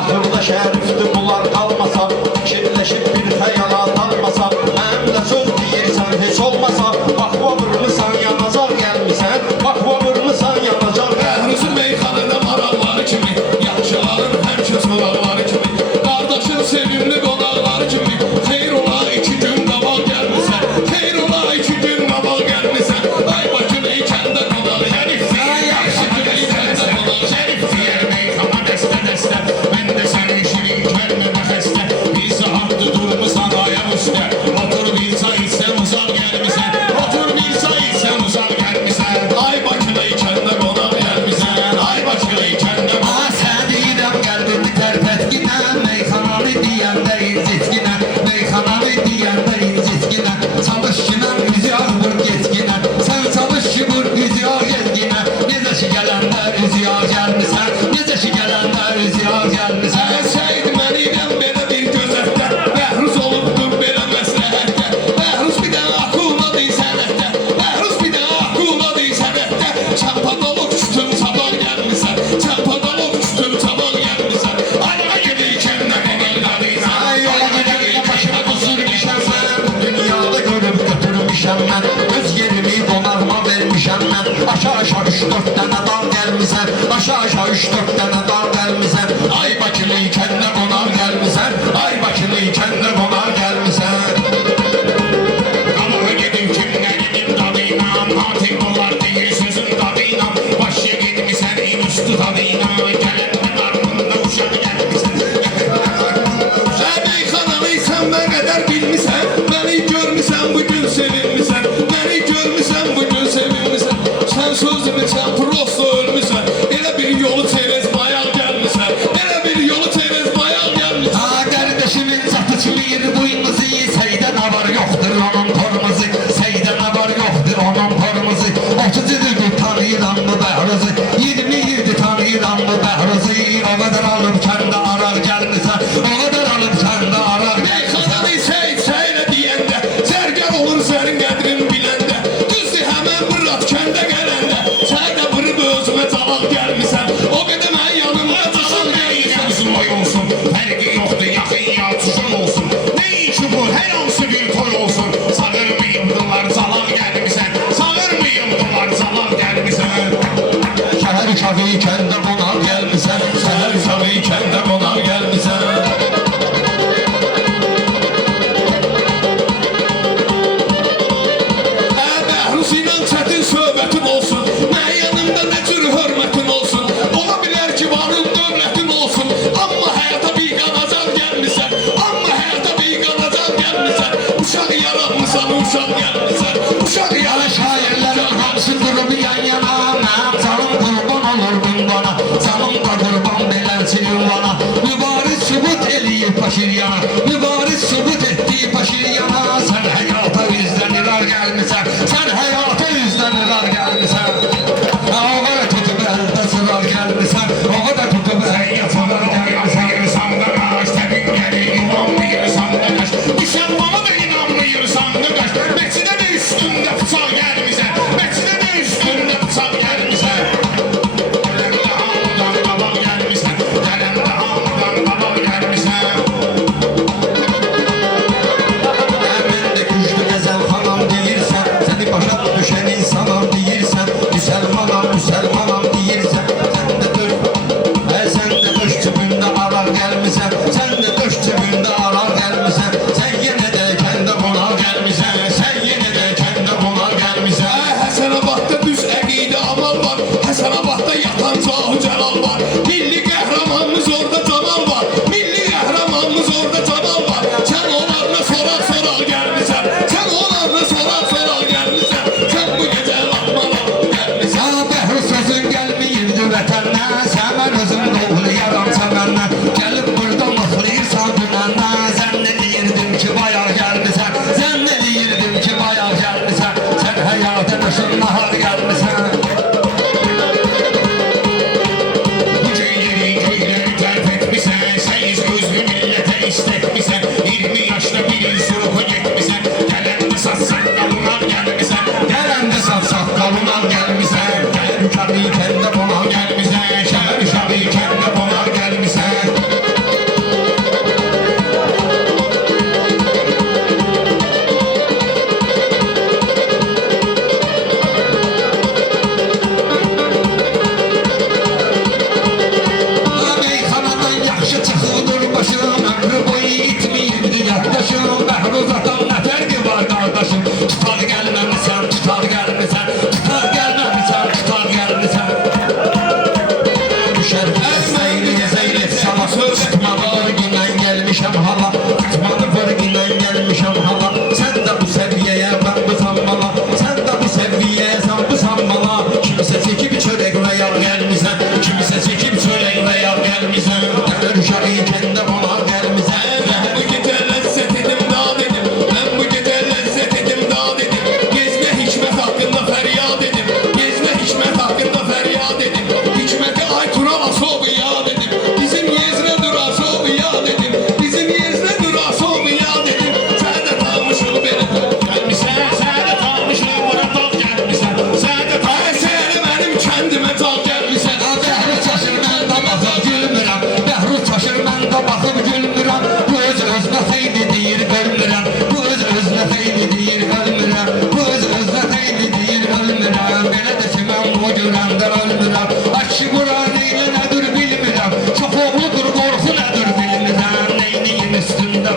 Axırda şərifdir bunlar qalmasa, kirləşib bir xəyala dalmasa, mənimlə söz deyirsən heç olmasa, bakva vurmusan yanacaq gəlmisən, bakva vurmusan yanacaq Bəhruzun meyxanında maralları kimi, yaxşıların həmşə soraqları kimi, qardaşın sevimli qonaqları kimi, xeyr ola 2 gün qabaq gəlmisən, xeyr ola 2 gün qabaq gəlmisən, ay Bakılı ikəndə qonaq şərif deyir, yaxşı gün ikəndə qonaq şərif deyir, meyxana dəstə-dəstə, mən də sənin şirin kəlmə xəstə, bir saatdır durmusan ayaq üstə, otur bir çay içsən uzaq gəlmisən, otur bir çay içsən uzaq gəlmisən, ay Bakılı ikəndə qonaq gəlmisən, ay Bakılı ikəndə qonaq Sən deyirəm qəlbimi tərpətkinə, meyxananı deyəndə incitkinə, meyxananı deyəndə incitkinə, çalış kinə, üzü ağır getkinə, sən çalış ki vur üzü ağır getkinə, necə ki gələnlər üzü ağır gəlmisən, necə ki gələnlər üzü ağır gəlmisən. Səsəydi məni ilə belə bir gözətdə, Bəhruz olubdur belə məsləhətdə, Bəhruz bir dənə akuladır sənətdə, Bəhruz bir dənə akuladır sənətdə, çampadoluk üstün sabah gəlmisən, çampadoluk üstün sabah gəlmisən, ay Bakılı ikəndə qonaqlarıysan, Ay yola gedəndə başıma quzurmuşam mən, dünyada görüb götürmüşəm mən, öz yerimi qonağıma vermişəm mən, aşağı-aşağı 3-4 dənə dal gəlmisən, aşağı-aşağı 3-4 dənə dal gəlmisən, ay Bakılı ikəndə qonaq gəlmisən, ay Bakılı ikəndə qonaq gəlmisən. Qabağa gedim kimlərimin dadıyla, Natik dolar deyir sözün dadıyla, Başya gedmisən in üstü tadıyla, Gələnmə qarnında uşaq gəlmisən. Meyxananı sən nə qədər bilmisən, Məni görmüsən bugün sevinmisən, Məni görmüsən bugün sevinmisən, Sən sözümü sən prosto ölmüsən, Elə bir yolu çerez bayaq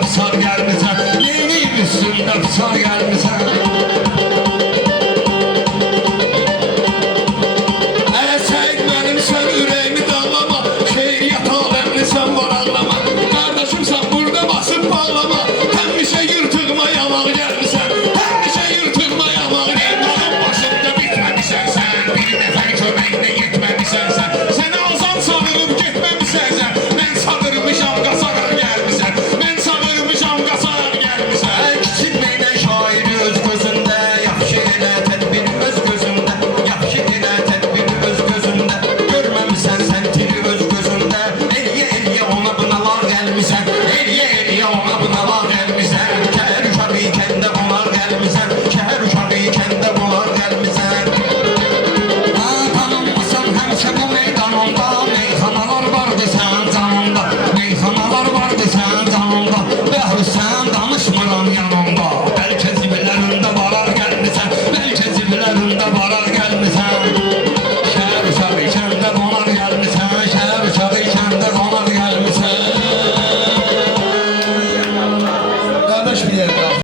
sar